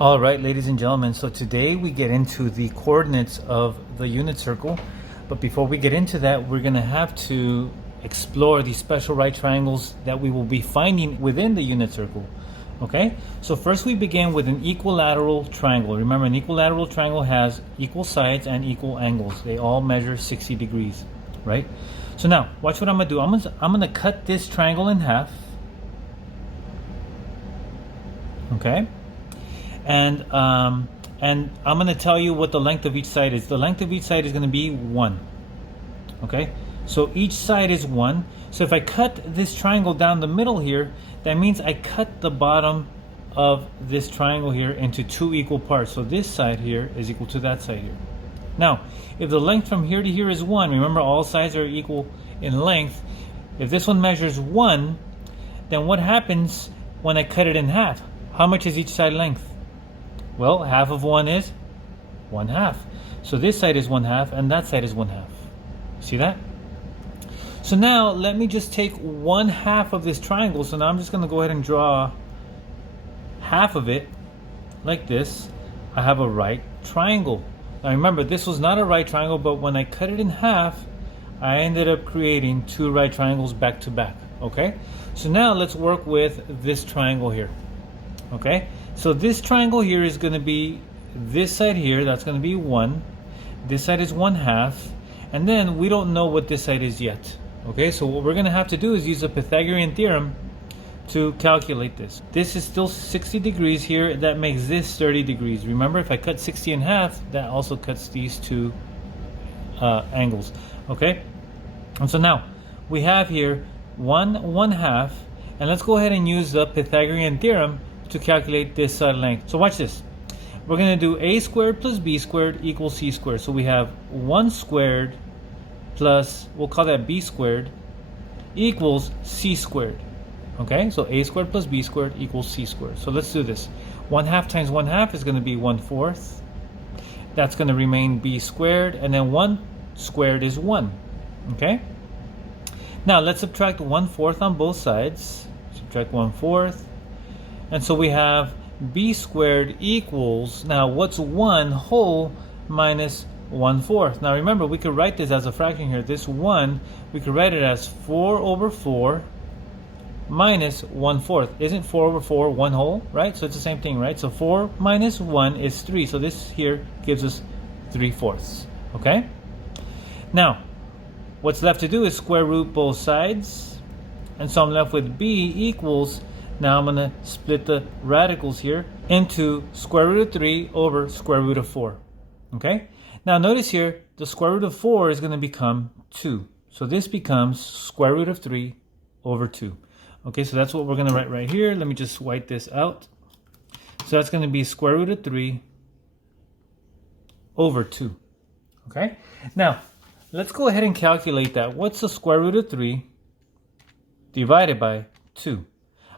All right, ladies and gentlemen, so today we get into the coordinates of the unit circle. But before we get into that, we're going to have to explore the special right triangles that we will be finding within the unit circle. Okay, so first we begin with an equilateral triangle. Remember, an equilateral triangle has equal sides and equal angles. They all measure 60 degrees, right? So now, watch what I'm going to do. I'm going to cut this triangle in half. Okay? And I'm going to tell you what the length of each side is. The length of each side is going to be 1. Okay? So each side is 1. So if I cut this triangle down the middle here, that means I cut the bottom of this triangle here into 2 equal parts. So this side here is equal to that side here. Now, if the length from here to here is 1, remember all sides are equal in length. If this one measures 1, then what happens when I cut it in half? How much is each side length? Well, half of 1 is 1/2. So this side is 1/2 and that side is 1/2. See that? So now let me just take 1/2 of this triangle. So now I'm just going to go ahead and draw half of it like this. I have a right triangle. Now remember, this was not a right triangle, but when I cut it in half, I ended up creating 2 right triangles back to back. Okay? So now let's work with this triangle here. Okay? So this triangle here is going to be this side here. That's going to be 1. This side is 1/2. And then we don't know what this side is yet. Okay, so what we're going to have to do is use a Pythagorean theorem to calculate this. This is still 60 degrees here. That makes this 30 degrees. Remember, if I cut 60 in half, that also cuts these 2 angles. Okay, and so now we have here 1/1/2. And let's go ahead and use the Pythagorean theorem to calculate this side length. So watch this. We're going to do a squared plus b squared equals c squared. So we have 1 squared plus, we'll call that b squared, equals c squared. Okay, so a squared plus b squared equals c squared. So let's do this. 1/2 times 1/2 is going to be 1/4. That's going to remain b squared, and then 1 squared is 1. Okay? Now let's subtract 1/4 on both sides. Subtract 1/4. And so we have b squared equals, now what's 1 whole minus 1/4? Now remember, we could write this as a fraction here. This 1, we could write it as 4 over 4 minus 1/4. Isn't 4 over 4 1 whole, right? So it's the same thing, right? So 4 minus 1 is 3. So this here gives us 3/4. Okay? Now, what's left to do is square root both sides. And so I'm left with b equals, now I'm going to split the radicals here into square root of 3 over square root of 4. Okay? Now notice here, the square root of 4 is going to become 2. So this becomes square root of 3 over 2. Okay, so that's what we're going to write right here. Let me just white this out. So that's going to be square root of 3 over 2. Okay? Now, let's go ahead and calculate that. What's the square root of 3 divided by 2?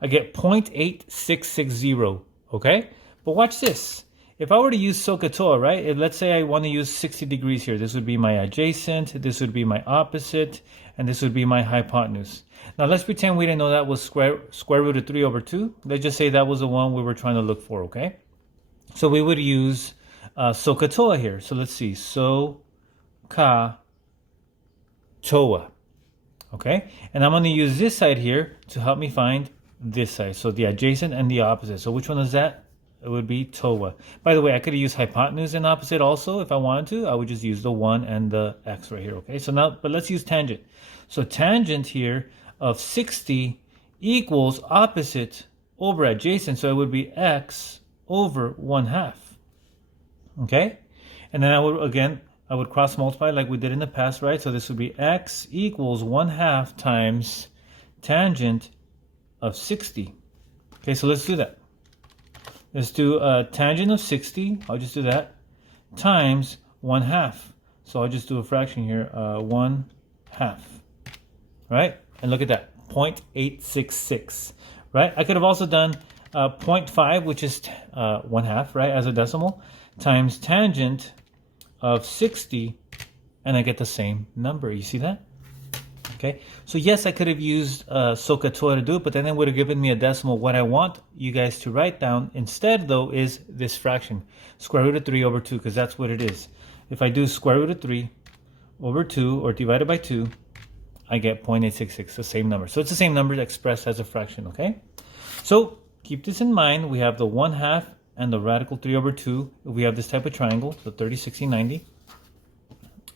I get 0.8660, okay? But watch this. If I were to use SOHCAHTOA, right? Let's say I want to use 60 degrees here. This would be my adjacent, this would be my opposite, and this would be my hypotenuse. Now let's pretend we didn't know that was square root of 3 over 2. Let's just say that was the one we were trying to look for, okay? So we would use SOHCAHTOA here. So let's see, SOHCAHTOA, okay? And I'm going to use this side here to help me find this side, so the adjacent and the opposite. So which one is that? It would be TOA. By the way, I could use hypotenuse and opposite also if I wanted to. I would just use the 1 and the x right here, okay? So now, but let's use tangent. So tangent here of 60 equals opposite over adjacent, so it would be x over 1/2. Okay? And then I would cross multiply like we did in the past, right? So this would be x equals 1/2 times tangent of 60. Okay, so let's do that. Let's do tangent of 60. I'll just do that times 1/2. So I'll just do a fraction here, 1/2. Right? And look at that, 0.866. Right? I could have also done 0.5, which is 1/2, right, as a decimal, times tangent of 60, and I get the same number. You see that? Okay, so yes, I could have used SOHCAHTOA to do it, but then it would have given me a decimal. What I want you guys to write down instead, though, is this fraction, square root of 3 over 2, because that's what it is. If I do square root of 3 over 2, or divided by 2, I get 0.866, the same number. So it's the same number expressed as a fraction, okay? So keep this in mind. We have the 1/2 and the radical 3 over 2. If we have this type of triangle, the 30, 60, 90,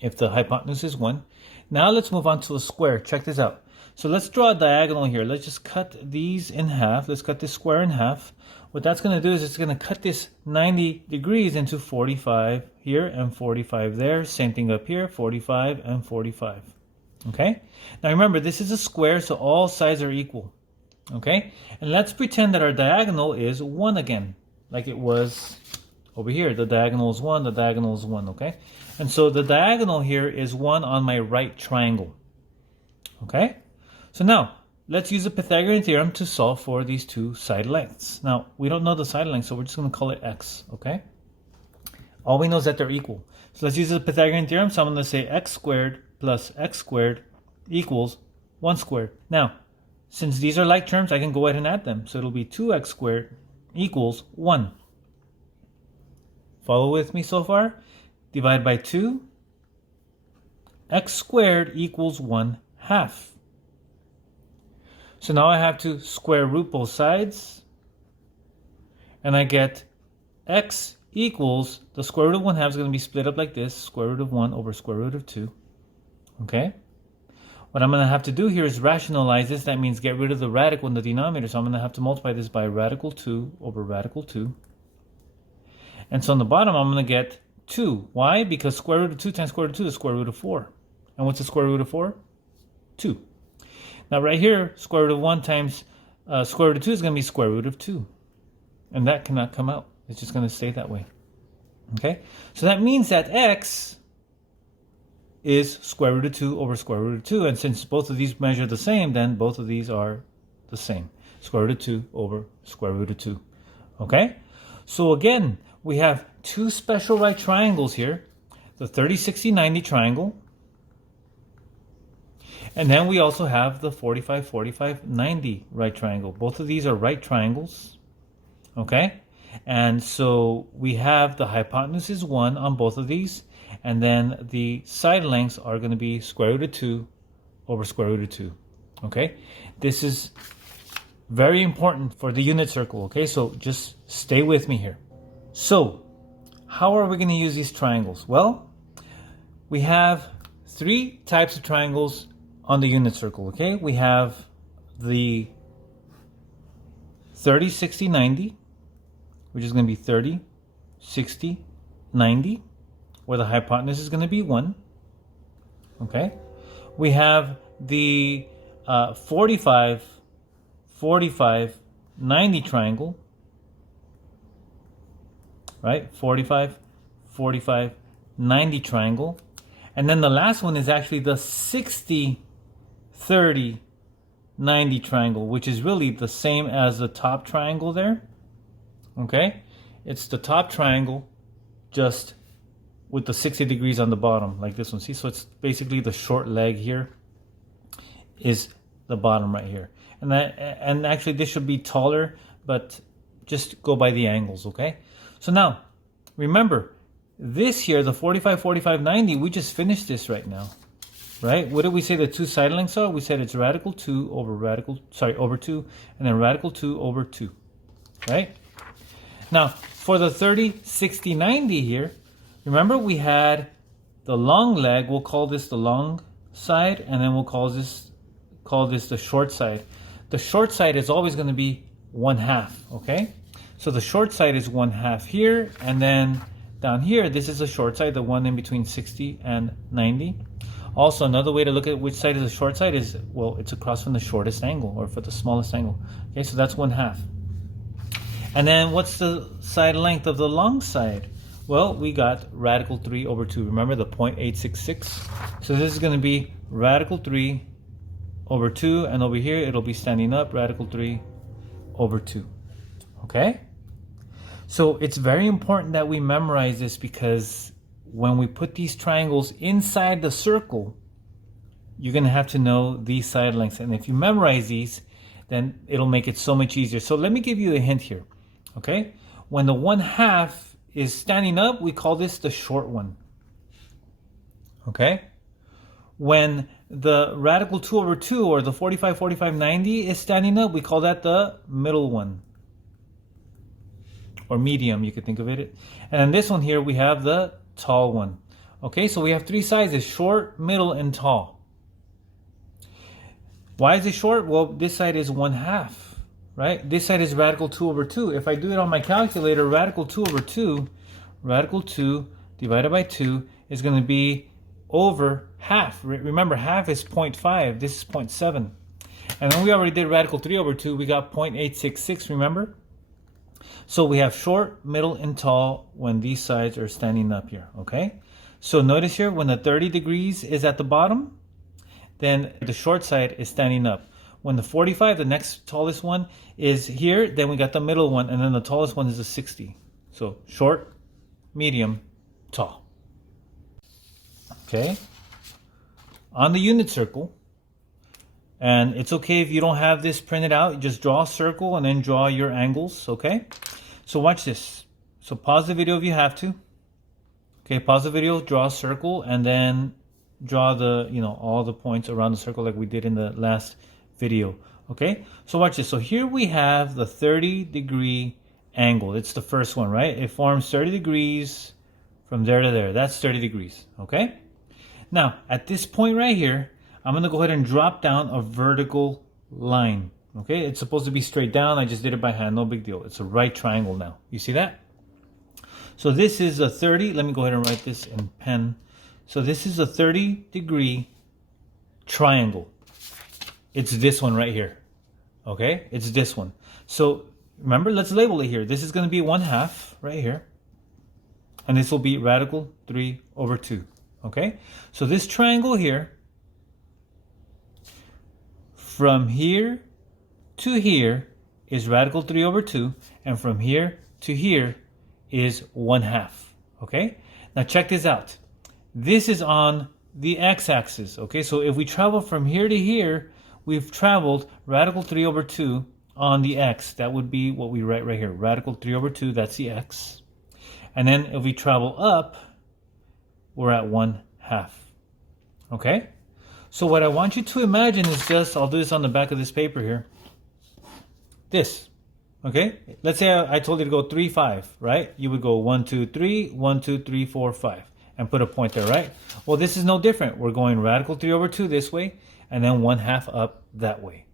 if the hypotenuse is 1. Now let's move on to a square. Check this out. So let's draw a diagonal here. Let's just cut these in half. Let's cut this square in half. What that's going to do is it's going to cut this 90 degrees into 45 here and 45 there. Same thing up here, 45 and 45. Okay? Now remember, this is a square, so all sides are equal. Okay? And let's pretend that our diagonal is 1 again, like it was over here. The diagonal is 1, the diagonal is 1, okay? And so the diagonal here is 1 on my right triangle. Okay? So now, let's use the Pythagorean theorem to solve for these two side lengths. Now, we don't know the side length, so we're just going to call it x, okay? All we know is that they're equal. So let's use the Pythagorean theorem. So I'm going to say x squared plus x squared equals 1 squared. Now, since these are like terms, I can go ahead and add them. So it'll be 2x squared equals 1. Follow with me so far? Divide by 2. X squared equals 1/2. So now I have to square root both sides. And I get x equals, the square root of 1/2 is going to be split up like this. Square root of 1 over square root of 2. Okay? What I'm going to have to do here is rationalize this. That means get rid of the radical in the denominator. So I'm going to have to multiply this by radical 2 over radical 2. And so on the bottom, I'm going to get 2. Why? Because square root of 2 times square root of 2 is square root of 4. And what's the square root of 4? 2. Now right here, square root of 1 times square root of 2 is going to be square root of 2. And that cannot come out. It's just going to stay that way. Okay? So that means that x is square root of 2 over square root of 2. And since both of these measure the same, then both of these are the same. Square root of 2 over square root of 2. Okay? So again, we have two special right triangles here. The 30, 60, 90 triangle. And then we also have the 45, 45, 90 right triangle. Both of these are right triangles. Okay? And so we have the hypotenuse is 1 on both of these. And then the side lengths are going to be square root of 2 over square root of 2. Okay? This is very important for the unit circle. Okay? So just stay with me here. So, how are we going to use these triangles? Well, we have 3 types of triangles on the unit circle, okay? We have the 30, 60, 90, which is going to be 30, 60, 90, where the hypotenuse is going to be 1, okay? We have the 45, 45, 90 triangle, right? 45, 45, 90 triangle. And then the last one is actually the 60, 30, 90 triangle, which is really the same as the top triangle there. Okay? It's the top triangle just with the 60 degrees on the bottom, like this one. See? So it's basically the short leg here is the bottom right here. And actually this should be taller, but just go by the angles, okay? So now, remember, this here, the 45, 45, 90, we just finished this right now, right? What did we say the two side lengths are? We said it's radical 2 over 2, and then radical 2 over 2, right? Now, for the 30, 60, 90 here, remember we had the long leg. We'll call this the long side, and then we'll call this the short side. The short side is always going to be 1/2, okay? So the short side is 1/2 here, and then down here, this is the short side, the one in between 60 and 90. Also, another way to look at which side is the short side is, well, it's across from the shortest angle, or for the smallest angle. Okay, so that's 1/2. And then what's the side length of the long side? Well, we got radical 3 over 2. Remember the 0.866? So this is going to be radical 3 over 2, and over here it'll be standing up, radical 3 over 2. Okay? So it's very important that we memorize this, because when we put these triangles inside the circle, you're going to have to know these side lengths. And if you memorize these, then it'll make it so much easier. So let me give you a hint here, okay? When the 1/2 is standing up, we call this the short one, okay? When the radical 2/2 or the 45, 45, 90 is standing up, we call that the middle one, or medium, you could think of it. And then this one here, we have the tall one. Okay, so we have three sizes: short, middle, and tall. Why is it short? Well, this side is 1/2, right? This side is radical 2/2. If I do it on my calculator, radical 2/2, radical 2 divided by 2 is going to be over half. Remember, half is 0.5. This is 0.7. And then we already did radical 3/2. We got 0.866, remember? So we have short, middle, and tall when these sides are standing up here, okay? So notice here, when the 30 degrees is at the bottom, then the short side is standing up. When the 45, the next tallest one, is here, then we got the middle one, and then the tallest one is the 60. So short, medium, tall. Okay? On the unit circle, and it's okay if you don't have this printed out, you just draw a circle and then draw your angles, okay? So watch this. So pause the video if you have to. Okay, pause the video, draw a circle, and then draw the, all the points around the circle like we did in the last video. Okay, so watch this. So here we have the 30-degree angle. It's the first one, right? It forms 30 degrees from there to there. That's 30 degrees, okay? Now, at this point right here, I'm going to go ahead and drop down a vertical line. Okay, it's supposed to be straight down. I just did it by hand, no big deal. It's a right triangle now. You see that? So this is a 30. Let me go ahead and write this in pen. So this is a 30-degree triangle. It's this one right here. Okay, it's this one. So remember, let's label it here. This is going to be 1/2 right here. And this will be radical 3/2. Okay, so this triangle here, from here to here is radical 3/2, and from here to here is 1/2. Okay, now check this out. This is on the x-axis. Okay, so if we travel from here to here, we've traveled radical 3/2 on the x. That would be what we write right here. Radical 3/2, that's the x. And then if we travel up, we're at 1/2. Okay, so what I want you to imagine is just, I'll do this on the back of this paper here. This. Okay, let's say I told you to go 3, 5, right? You would go 1, 2, 3, 1, 2, 3, 4, 5, and put a point there, right? Well, this is no different. We're going radical 3/2 this way, and then 1/2 up that way.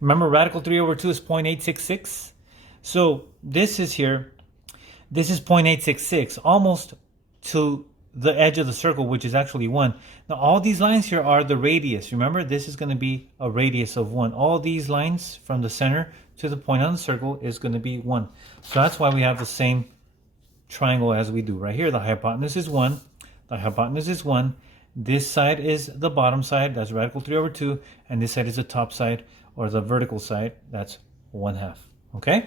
Remember, radical 3/2 is 0.866. So this is here. This is 0.866, almost to the edge of the circle, which is actually 1. Now, all these lines here are the radius. Remember, this is going to be a radius of 1. All these lines from the center to the point on the circle is going to be 1. So that's why we have the same triangle as we do right here. The hypotenuse is 1. The hypotenuse is 1. This side is the bottom side. That's radical 3/2. And this side is the top side, or the vertical side. That's 1/2. Okay?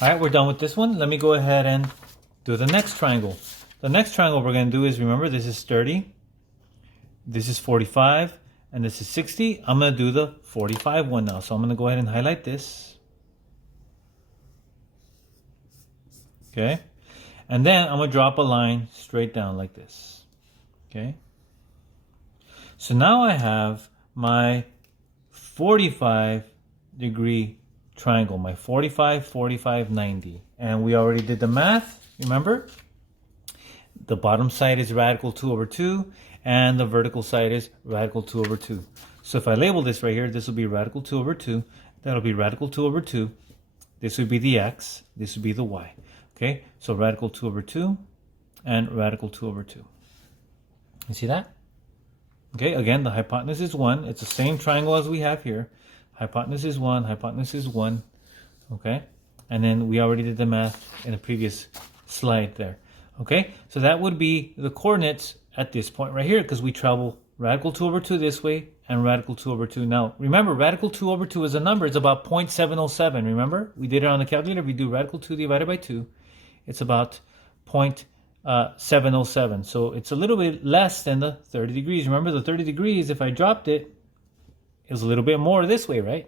All right, we're done with this one. Let me go ahead and do the next triangle. The next triangle we're going to do is, remember, this is 30. This is 45. And this is 60. I'm going to do the 45 one now. So I'm going to go ahead and highlight this. Okay. And then I'm going to drop a line straight down like this. Okay. So now I have my 45-degree triangle. My 45, 45, 90. And we already did the math. Remember? The bottom side is radical 2/2. And the vertical side is radical 2/2. So if I label this right here, this will be radical 2/2. That'll be radical 2/2. This would be the x. This would be the y. Okay, so radical 2/2 and radical 2/2. You see that? Okay, again, the hypotenuse is 1. It's the same triangle as we have here. Hypotenuse is 1, hypotenuse is 1. Okay, and then we already did the math in the previous slide there. Okay, so that would be the coordinates at this point right here, because we travel radical 2/2 this way and radical 2/2. Now, remember, radical 2/2 is a number. It's about 0.707. Remember? We did it on the calculator. We do radical 2 divided by 2. It's about 707. So it's a little bit less than the 30 degrees. Remember, the 30 degrees, if I dropped it, it was a little bit more this way, right?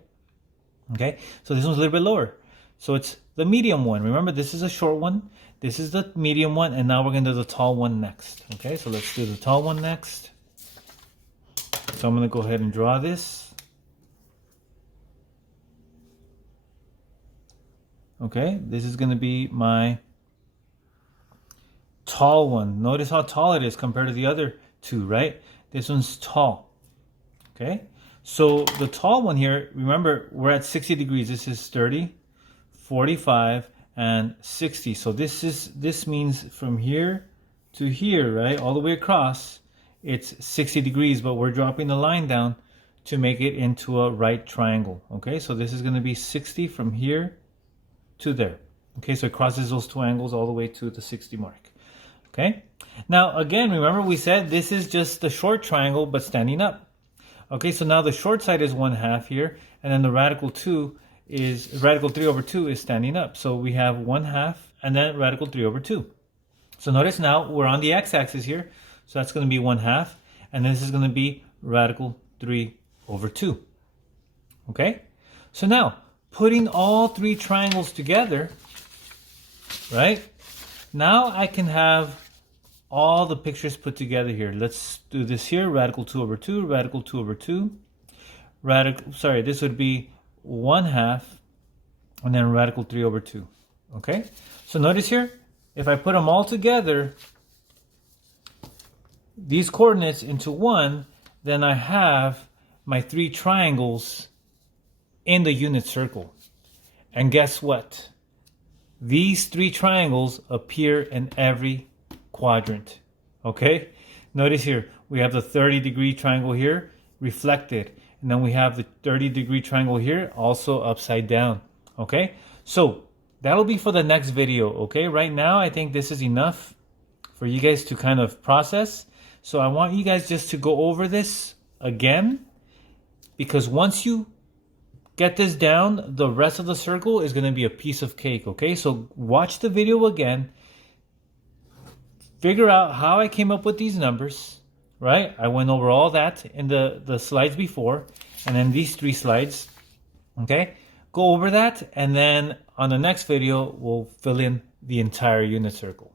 Okay, so this one's a little bit lower. So it's the medium one. Remember, this is a short one. This is the medium one, and now we're going to do the tall one next. Okay, so let's do the tall one next. So I'm going to go ahead and draw this. Okay, this is going to be my tall one. Notice how tall it is compared to the other two, right? This one's tall. Okay, so the tall one here, remember, we're at 60 degrees. This is 30, 45, and 60. So this means from here to here, right, all the way across, it's 60 degrees, but we're dropping the line down to make it into a right triangle. Okay, so this is going to be 60 from here to there. Okay, so it crosses those two angles all the way to the 60 mark. Okay, now again, remember we said this is just the short triangle but standing up. Okay, so now the short side is 1/2 here, and then the radical 3 over 2 is standing up. So we have 1/2 and then radical 3 over 2. So notice now we're on the x-axis here, so that's going to be 1/2, and this is going to be radical 3 over 2. Okay, so now putting all three triangles together, right? Now I can have all the pictures put together here. Let's do this here. Radical 2 over 2, radical 2 over 2. This would be 1/2 and then radical 3 over 2. Okay? So notice here, if I put them all together, these coordinates into one, then I have my three triangles in the unit circle. And guess what? These three triangles appear in every quadrant. Okay, notice here we have the 30-degree triangle here reflected, and then we have the 30-degree triangle here also upside down. Okay, so that'll be for the next video. Okay, right now I think this is enough for you guys to kind of process. So I want you guys just to go over this again, because once you get this down, the rest of the circle is going to be a piece of cake. Okay, so watch the video again. Figure out how I came up with these numbers, right? I went over all that in the slides before, and then these three slides. Okay, go over that, and then on the next video, we'll fill in the entire unit circle.